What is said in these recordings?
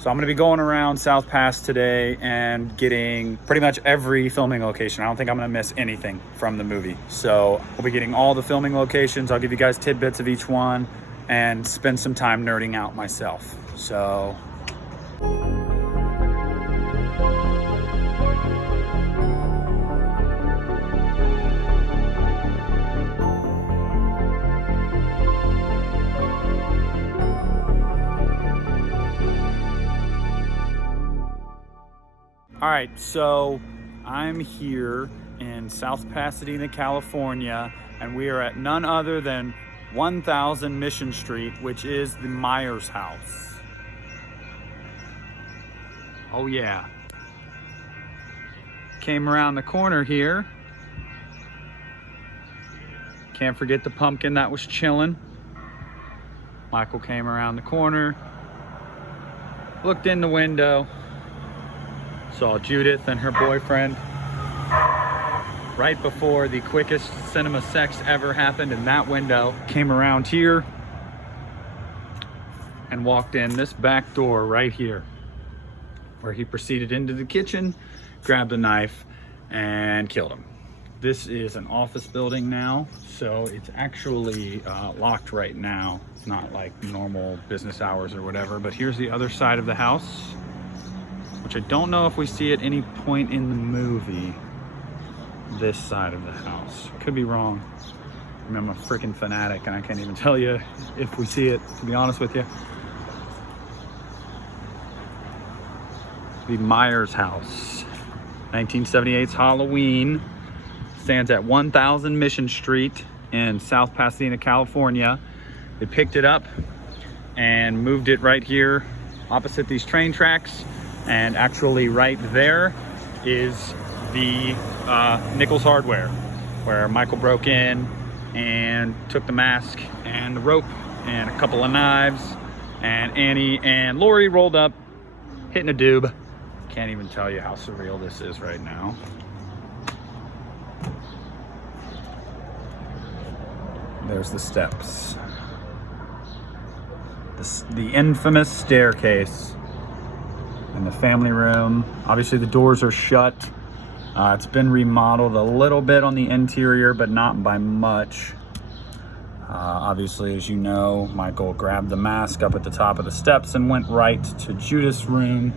So I'm gonna be going around South Pass today and getting pretty much every filming location. I don't think I'm gonna miss anything from the movie. So we'll be getting all the filming locations. I'll give you guys tidbits of each one and spend some time nerding out myself. So. All right, so I'm here in South Pasadena, California, and we are at none other than 1000 Mission Street, which is the Myers house. Oh yeah. Came around the corner here. Can't forget the pumpkin that was chilling. Michael came around the corner, looked in the window, saw Judith and her boyfriend right before the quickest cinema sex ever happened in that window. Came around here and walked in this back door right here, where he proceeded into the kitchen, grabbed a knife, and killed him. This is an office building now, so it's actually locked right now. It's not like normal business hours or whatever, but here's the other side of the house, which I don't know if we see at any point in the movie. This side of the house. Could be wrong. I mean, I'm a freaking fanatic and I can't even tell you if we see it, to be honest with you. The Myers house. 1978's Halloween. Stands at 1000 Mission Street in South Pasadena, California. They picked it up and moved it right here opposite these train tracks. And actually right there is the Nicholsons Hardware, where Michael broke in and took the mask and the rope and a couple of knives, and Annie and Lori rolled up, hitting a doob. Can't even tell you how surreal this is right now. There's the steps. The infamous staircase. In the family room. Obviously the doors are shut. It's been remodeled a little bit on the interior, but not by much. Obviously, as you know, Michael grabbed the mask up at the top of the steps and went right to Judith's room.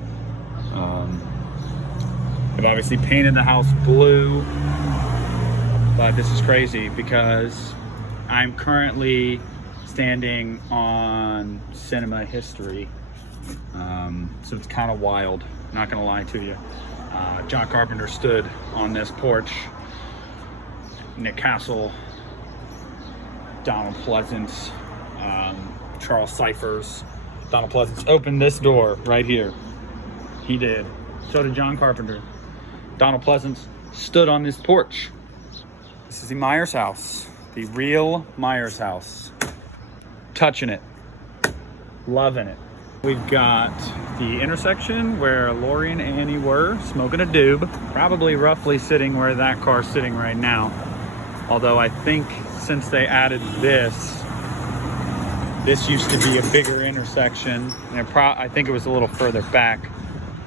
I've obviously painted the house blue, but this is crazy because I'm currently standing on cinema history. So it's kind of wild, not gonna lie to you. John Carpenter stood on this porch. Nick Castle, Donald Pleasance, Charles Cyphers. Donald Pleasance opened this door right here. He did. So did John Carpenter. Donald Pleasance stood on this porch. This is the Myers house, the real Myers house. Touching it, loving it. We've got the intersection where Lori and Annie were smoking a doob, probably roughly sitting where that car's sitting right now. Although I think since they added this used to be a bigger intersection, and I think it was a little further back.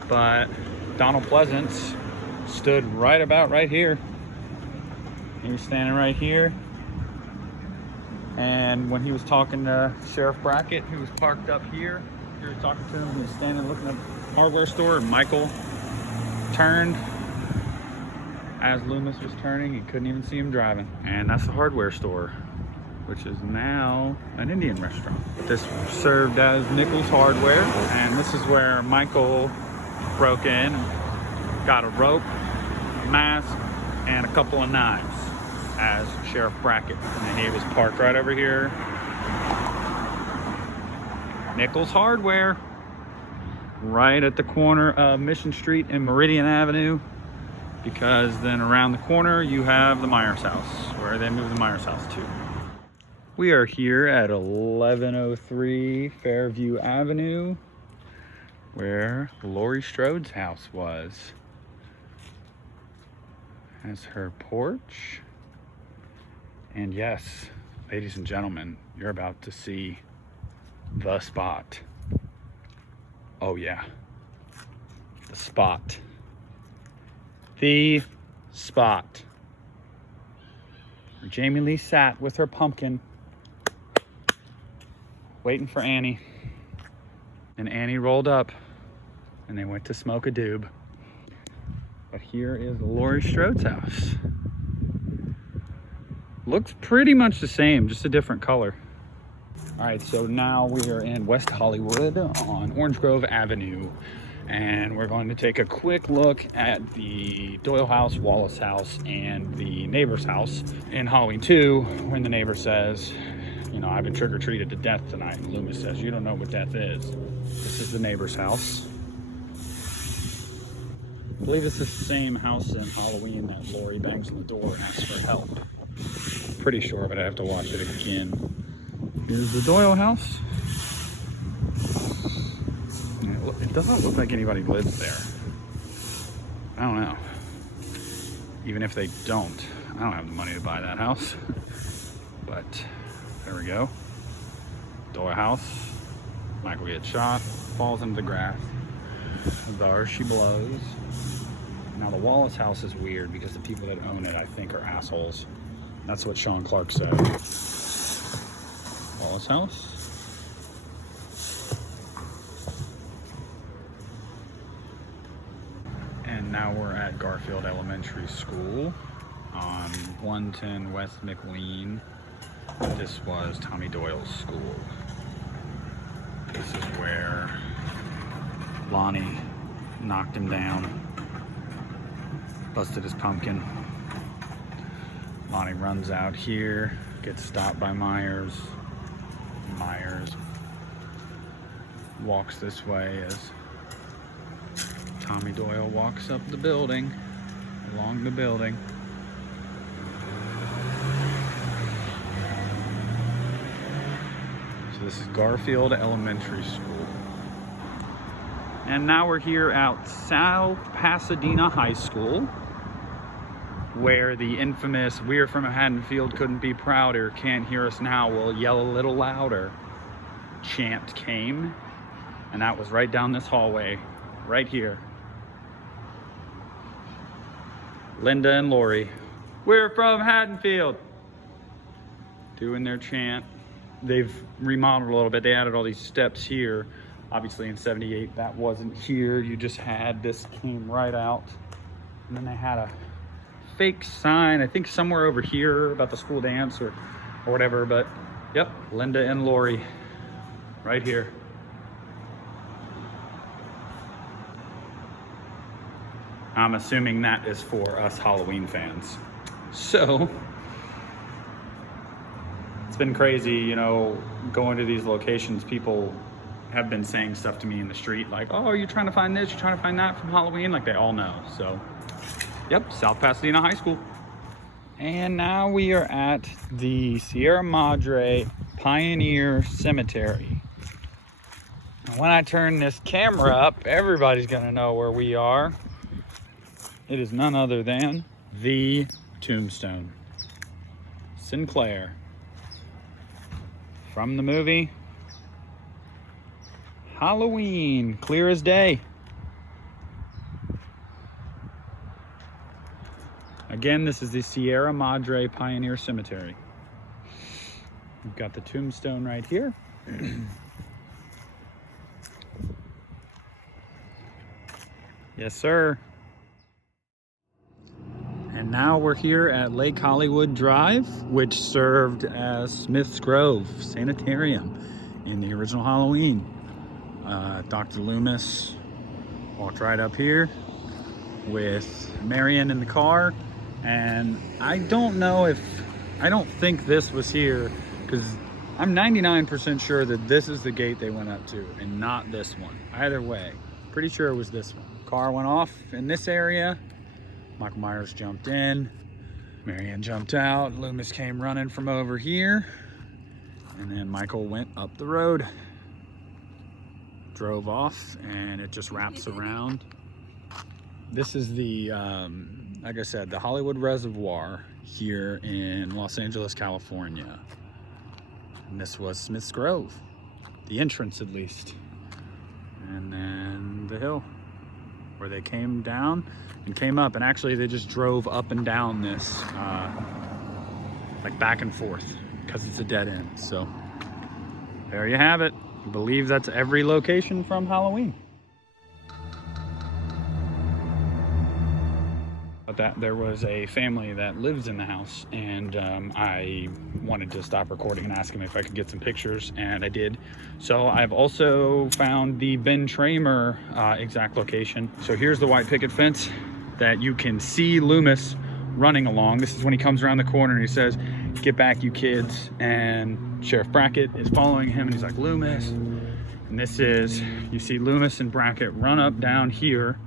But Donald Pleasance stood right about right here. He was standing right here. And when he was talking to Sheriff Brackett, who was parked up here, he was talking to him, he was standing looking at the hardware store, and Michael turned. As Loomis was turning, he couldn't even see him driving. And that's the hardware store, which is now an Indian restaurant. This served as Nicholsons Hardware, and this is where Michael broke in, got a rope, mask, and a couple of knives as Sheriff Brackett. And he was parked right over here. Nicholsons Hardware, right at the corner of Mission Street and Meridian Avenue, because then around the corner you have the Myers house, where they moved the Myers house to. We are here at 1103 Fairview Avenue, where Laurie Strode's house was. Has her porch. And yes, ladies and gentlemen, you're about to see the spot. Oh yeah, the spot. The spot where Jamie Lee sat with her pumpkin waiting for Annie. And Annie rolled up and they went to smoke a doob. But here is Laurie Strode's house. Looks pretty much the same, just a different color. All right, so now we are in West Hollywood on Orange Grove Avenue. And we're going to take a quick look at the Doyle House, Wallace House, and the neighbor's house in Halloween 2, when the neighbor says, you know, I've been trick-or-treated to death tonight. And Loomis says, you don't know what death is. This is the neighbor's house. I believe it's the same house in Halloween that Laurie bangs on the door and asks for help. Pretty sure, but I have to watch it again. Here's the Doyle house. It doesn't look like anybody lives there. I don't know. Even if they don't, I don't have the money to buy that house. But there we go. Doyle house. Michael gets shot, falls into the grass. There she blows. Now the Wallace house is weird because the people that own it, I think, are assholes. That's what Sean Clark said. Wallace house. And now we're at Garfield Elementary School on 110 West McLean. This was Tommy Doyle's school. This is where Lonnie knocked him down, busted his pumpkin. Lonnie runs out here, gets stopped by Myers. Myers walks this way as Tommy Doyle walks up the building, along the building. So this is Garfield Elementary School. And now we're here at South Pasadena High School, where the infamous "We're from Haddonfield, couldn't be prouder, can't hear us now, we'll yell a little louder" chant came. And that was right down this hallway, right here. Linda and Laurie, "We're from Haddonfield," doing their chant. They've remodeled a little bit. They added all these steps here. Obviously in 78, that wasn't here. You just had, this came right out. And then they had a fake sign, I think somewhere over here, about the school dance or whatever. But yep, Linda and Laurie right here. I'm assuming that is for us Halloween fans. So it's been crazy, you know, going to these locations. People have been saying stuff to me in the street like, "Oh, are you trying to find this? You're trying to find that from Halloween?" Like they all know. So yep, South Pasadena High School. And now we are at the Sierra Madre Pioneer Cemetery. When I turn this camera up, everybody's gonna know where we are. It is none other than the tombstone. Sinclair. From the movie Halloween, clear as day. Again, this is the Sierra Madre Pioneer Cemetery. We've got the tombstone right here. Yes, sir. And now we're here at Lake Hollywood Drive, which served as Smith's Grove Sanitarium in the original Halloween. Dr. Loomis walked right up here with Marion in the car. And I don't think this was here, because I'm 99% sure that this is the gate they went up to and not this one. Either way, pretty sure it was this one. Car went off in this area. Michael Myers jumped in. Marion jumped out. Loomis came running from over here. And then Michael went up the road. Drove off, and it just wraps around. This is the, like I said, the Hollywood Reservoir here in Los Angeles, and then the hill where they came down and came up. And actually they just drove up and down this, like back and forth, because it's a dead end. So there you have it. I believe that's every location from Halloween. That there was a family that lives in the house, and I wanted to stop recording and ask him if I could get some pictures, and I did. So I've also found the Ben Tramer exact location. So here's the white picket fence that you can see Loomis running along. This is when he comes around the corner and he says, "Get back, you kids," and Sheriff Brackett is following him, and he's like, "Loomis." And this is, you see Loomis and Brackett run up down here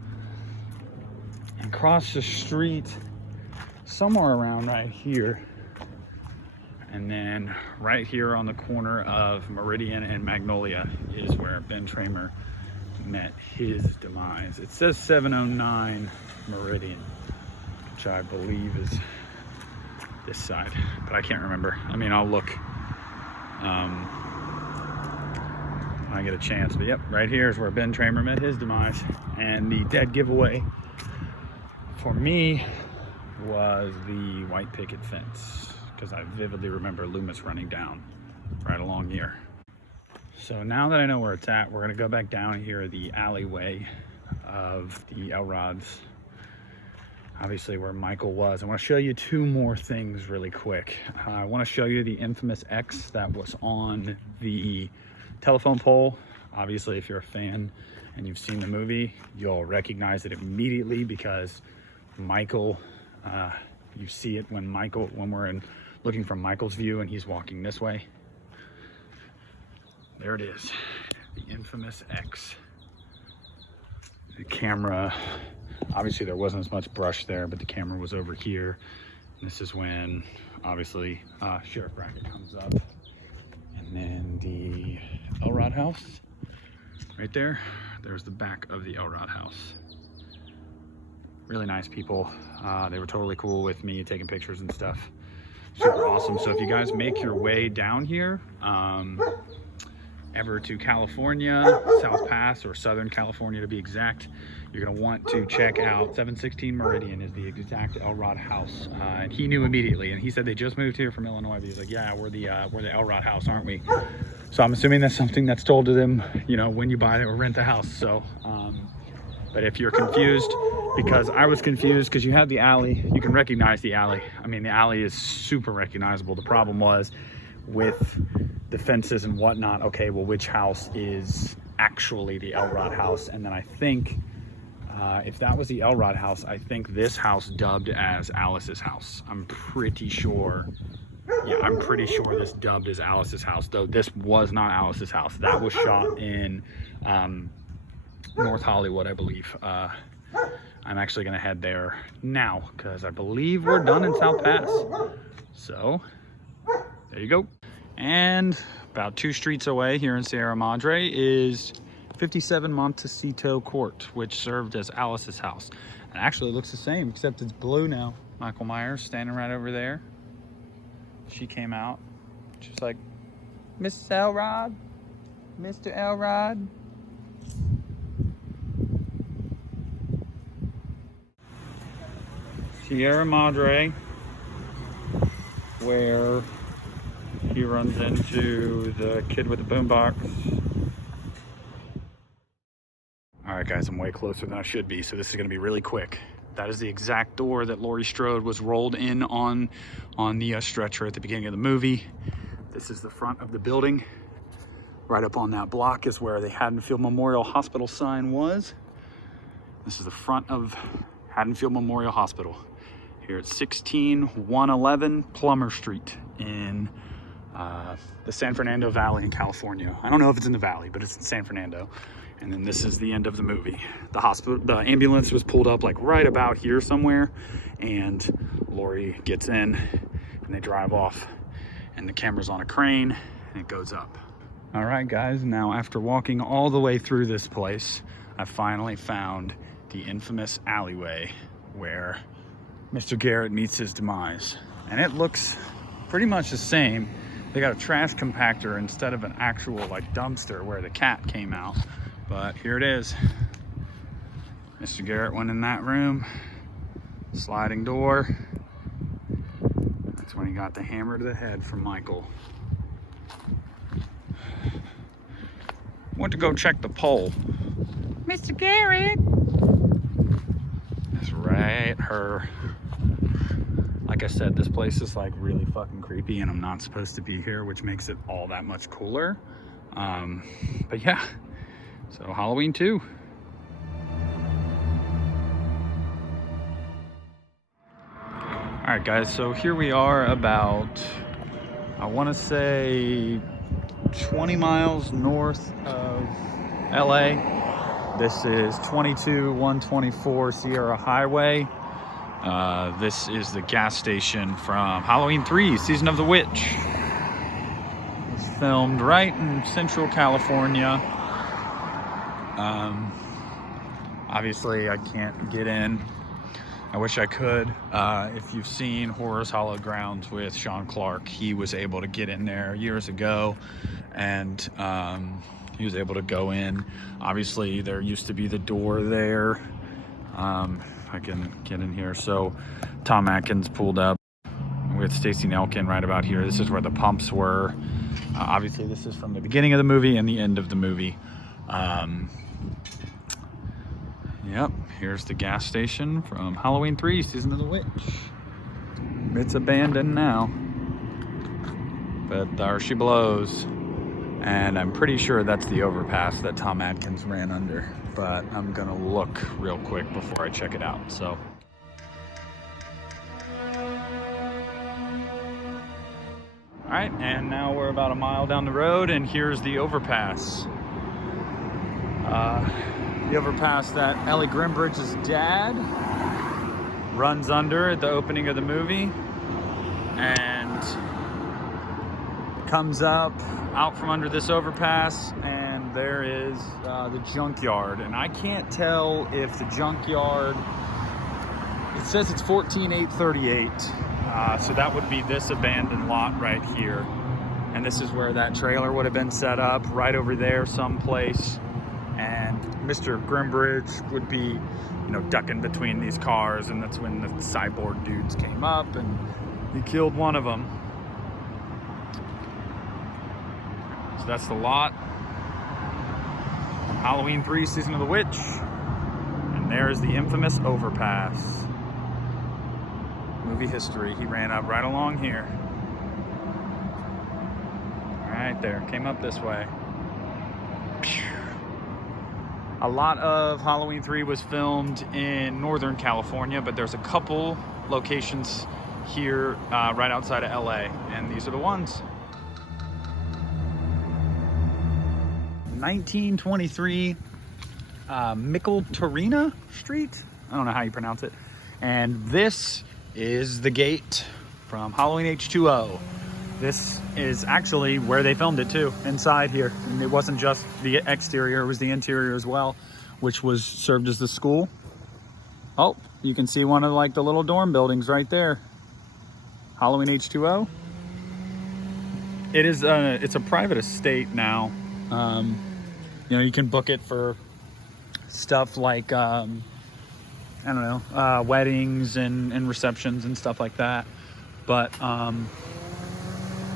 and cross the street somewhere around right here. And then right here on the corner of Meridian and Magnolia is where Ben Tramer met his demise. It says 709 Meridian, which I believe is this side, but I can't remember. I mean, I'll look when I get a chance. But yep, right here is where Ben Tramer met his demise. And the dead giveaway for me was the white picket fence, because I vividly remember Loomis running down right along here. So now that I know where it's at, we're gonna go back down here the alleyway of the Elrods, obviously where Michael was. I want to show you two more things really quick. I want to show you the infamous X that was on the telephone pole. Obviously, if you're a fan and you've seen the movie, you'll recognize it immediately, because Michael, you see it when we're looking from Michael's view and he's walking this way. There it is, the infamous X. The camera, obviously there wasn't as much brush there, but the camera was over here. And this is when, obviously, Sheriff Brackett comes up. And then the Elrod house, right there. There's the back of the Elrod house. Really nice people. They were totally cool with me taking pictures and stuff. Super awesome. So if you guys make your way down here, ever to California, South Pass, or Southern California to be exact, you're gonna want to check out 716 Meridian is the exact Elrod house. And he knew immediately, and he said they just moved here from Illinois, but he's like, yeah, we're the Elrod house, aren't we? So I'm assuming that's something that's told to them, you know, when you buy it or rent the house. So, but if you're confused, because I was confused, because you have the alley, you can recognize the alley. I mean, the alley is super recognizable. The problem was with the fences and whatnot. Okay, well, which house is actually the Elrod house? And then I think if that was the Elrod house, I think this house dubbed as Alice's house. I'm pretty sure. Yeah, I'm pretty sure this dubbed as Alice's house, though this was not Alice's house. That was shot in North Hollywood, I believe. I'm actually gonna head there now, because I believe we're done in South Pass. So there you go. And about 2 streets away here in Sierra Madre is 57 Montecito Court, which served as Alice's house. It actually looks the same, except it's blue now. Michael Myers standing right over there. She came out. She's like, "Mrs. Elrod, Mr. Elrod." Sierra Madre, where he runs into the kid with the boombox. All right, guys, I'm way closer than I should be, so this is gonna be really quick. That is the exact door that Laurie Strode was rolled in on the stretcher at the beginning of the movie. This is the front of the building. Right up on that block is where the Haddonfield Memorial Hospital sign was. This is the front of Haddonfield Memorial Hospital. Here at 16111 Plummer Street in the San Fernando Valley in California. I don't know if it's in the valley, but it's in San Fernando. And then this is the end of the movie. The ambulance was pulled up like right about here somewhere, and Laurie gets in and they drive off, and the camera's on a crane and it goes up. All right, guys, now after walking all the way through this place, I finally found the infamous alleyway where Mr. Garrett meets his demise. And it looks pretty much the same. They got a trash compactor instead of an actual like dumpster where the cat came out. But here it is. Mr. Garrett went in that room. Sliding door. That's when he got the hammer to the head from Michael. Went to go check the pole. Mr. Garrett! That's right, her. Like I said, this place is like really fucking creepy and I'm not supposed to be here, which makes it all that much cooler. But yeah, so Halloween 2. All right, guys, so here we are about, I want to say 20 miles north of LA. This is 22124 Sierra Highway. This is the gas station from Halloween 3, Season of the Witch. It's filmed right in Central California. Obviously I can't get in. I wish I could. If you've seen Horror's Hallowed Grounds with Sean Clark, he was able to get in there years ago, and he was able to go in. Obviously, there used to be the door there. I can get in here. So Tom Atkins pulled up with Stacey Nelkin right about here. This is where the pumps were. Obviously, this is from the beginning of the movie and the end of the movie. Yep, here's the gas station from Halloween 3, Season of the Witch. It's abandoned now, but there she blows. And I'm pretty sure that's the overpass that Tom Atkins ran under, but I'm gonna look real quick before I check it out, so. All right, and now we're about a mile down the road, and here's the overpass. The overpass that Ellie Grimbridge's dad runs under at the opening of the movie, and comes up out from under this overpass, and there is the junkyard. And I can't tell if the junkyard, it says it's 14838, so that would be this abandoned lot right here, and this is where that trailer would have been set up, right over there someplace. And Mr. Grimbridge would be, ducking between these cars, and that's when the cyborg dudes came up and he killed one of them. So that's the lot. Halloween 3, Season of the Witch. And there's the infamous overpass. Movie history. He ran up right along here. Right there. Came up this way. A lot of Halloween 3 was filmed in Northern California, but there's a couple locations here right outside of LA, and these are the ones. 1923 Micheltorena Street. I don't know how you pronounce it. And this is the gate from Halloween H2O. This is actually where they filmed it too, inside here. And it wasn't just the exterior, it was the interior as well, which was served as the school. Oh, you can see one of like the little dorm buildings right there. Halloween H2O. It is it's a private estate now. You can book it for stuff like I don't know, weddings and receptions and stuff like that. But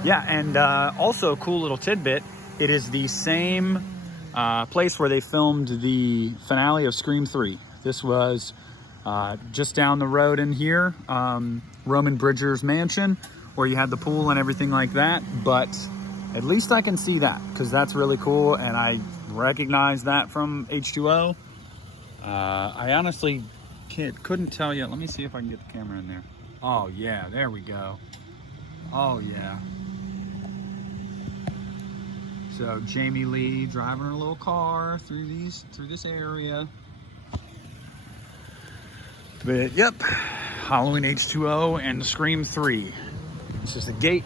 yeah, and also cool little tidbit, it is the same place where they filmed the finale of Scream 3. This was just down the road in here, Roman Bridger's mansion, where you had the pool and everything like that. But at least I can see that, because that's really cool, and I recognize that from H2O. I honestly couldn't tell you. Let me see if I can get the camera in there. Oh yeah, there we go. Oh yeah. So Jamie Lee driving a little car through this area. But yep, Halloween H2O and Scream 3. This is the gate.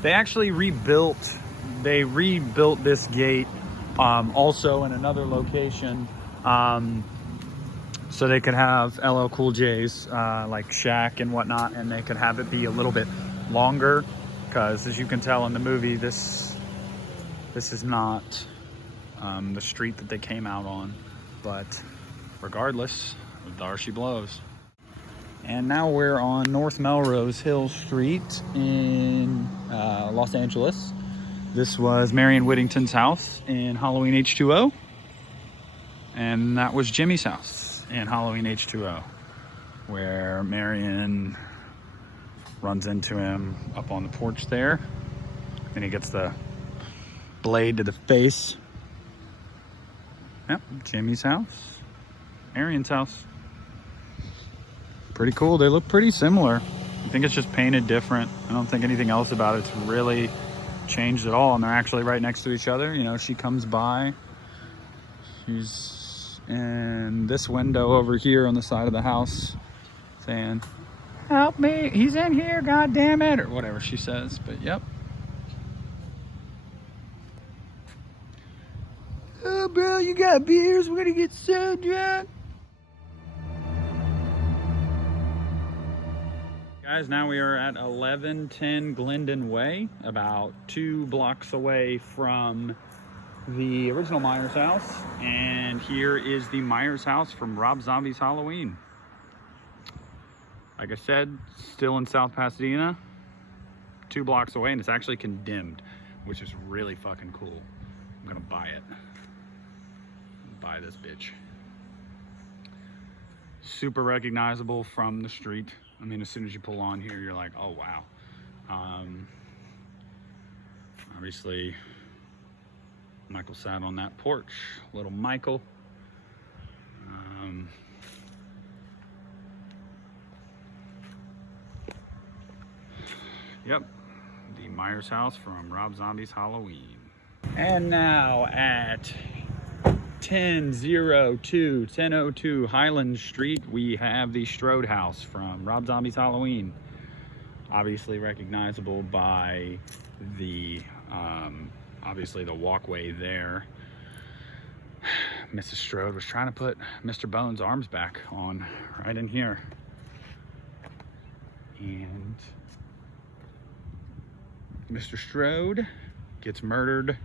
They actually rebuilt this gate also in another location, so they could have LL Cool J's like Shaq and whatnot, and they could have it be a little bit longer, because as you can tell in the movie, this is not the street that they came out on. But regardless, there she blows. And now we're on North Melrose Hill Street in Los Angeles. This was Marion Whittington's house in Halloween H2O. And that was Jimmy's house in Halloween H2O, where Marion runs into him up on the porch there. And he gets the blade to the face. Yep, Jimmy's house, Marion's house. Pretty cool. They look pretty similar. I think it's just painted different. I don't think anything else about it's really changed at all. And they're actually right next to each other. You know, she comes by. She's in this window over here on the side of the house saying, "Help me, he's in here, god damn it," or whatever she says. But yep. "Oh, bro, you got beers? We're gonna get so drunk." Guys, now we are at 1110 Glendon Way, about 2 blocks away from the original Myers house. And here is the Myers house from Rob Zombie's Halloween. Like I said, still in South Pasadena, 2 blocks away, and it's actually condemned, which is really fucking cool. I'm gonna buy it. Buy this bitch. Super recognizable from the street. I mean, as soon as you pull on here, you're like, oh wow. Obviously, Michael sat on that porch. Little Michael. Yep, the Myers house from Rob Zombie's Halloween. And now at 1002 Highland Street, we have the Strode House from Rob Zombie's Halloween. Obviously recognizable by the obviously the walkway there. Mrs. Strode was trying to put Mr. Bones' arms back on right in here. And Mr. Strode gets murdered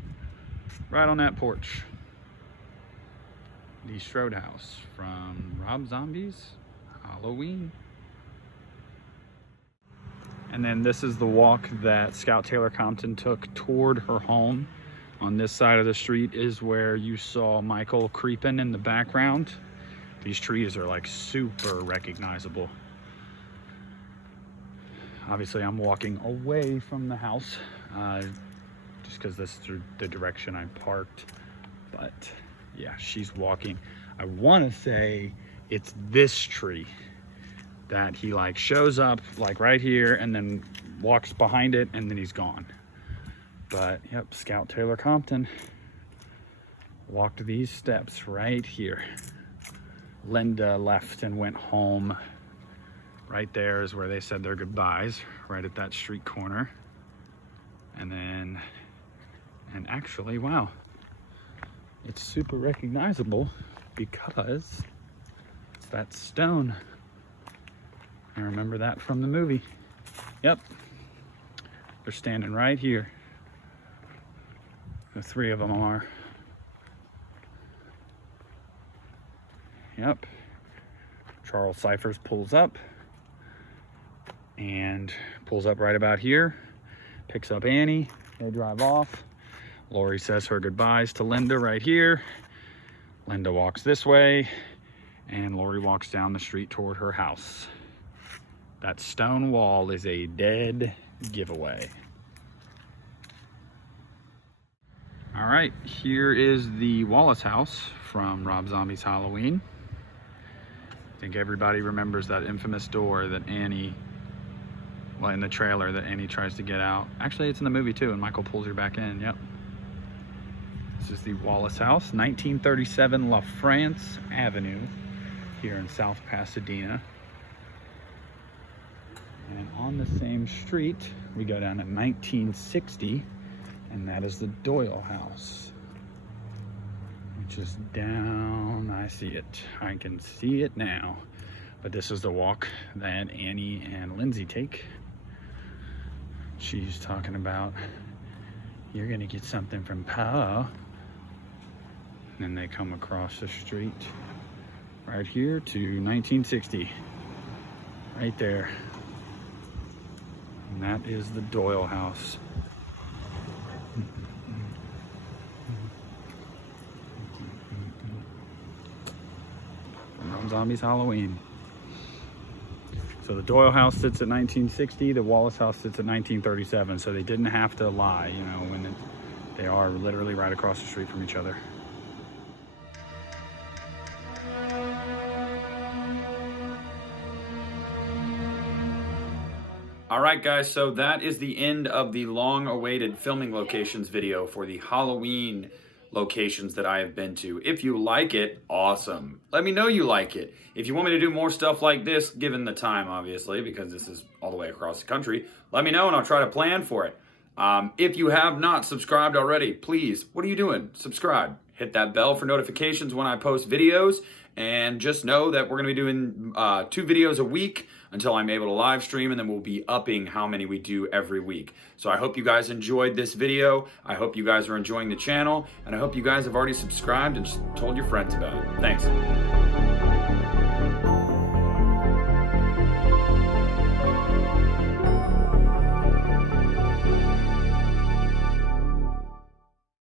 right on that porch. The Strode House from Rob Zombie's Halloween. And then this is the walk that Scout Taylor Compton took toward her home. On this side of the street is where you saw Michael creeping in the background. These trees are like super recognizable. Obviously I'm walking away from the house just because this is the direction I parked. But yeah, she's walking. I want to say it's this tree that he like shows up like right here and then walks behind it and then he's gone. But yep, Scout Taylor Compton walked these steps right here. Linda left and went home. Right there is where they said their goodbyes, right at that street corner. And actually, wow, it's super recognizable because it's that stone. I remember that from the movie. Yep, they're standing right here. The 3 of them are. Yep. Charles Cyphers pulls up right about here, picks up Annie, they drive off. Lori says her goodbyes to Linda right here. Linda walks this way, and Lori walks down the street toward her house. That stone wall is a dead giveaway. All right, here is the Wallace House from Rob Zombie's Halloween. I think everybody remembers that infamous door that Annie, well, in the trailer that Annie tries to get out. Actually, it's in the movie too, and Michael pulls her back in, yep. This is the Wallace House, 1937 La France Avenue here in South Pasadena. And on the same street, we go down to 1960, and that is the Doyle House, which is down, I see it. I can see it now. But this is the walk that Annie and Lindsay take. She's talking about, you're gonna get something from Pa. And then they come across the street right here to 1960. Right there. And that is the Doyle House. From Zombies Halloween. So the Doyle House sits at 1960, the Wallace House sits at 1937, so they didn't have to lie, you know, when they are literally right across the street from each other. All right, guys, so that is the end of the long-awaited filming locations video for the Halloween locations that I have been to. If you like it, awesome. Let me know you like it. If you want me to do more stuff like this, given the time, obviously, because this is all the way across the country, let me know and I'll try to plan for it. If you have not subscribed already, please, what are you doing? Subscribe. Hit that bell for notifications when I post videos, and just know that we're going to be doing 2 videos a week until I'm able to live stream, and then we'll be upping how many we do every week. So I hope you guys enjoyed this video. I hope you guys are enjoying the channel, and I hope you guys have already subscribed and just told your friends about it. Thanks.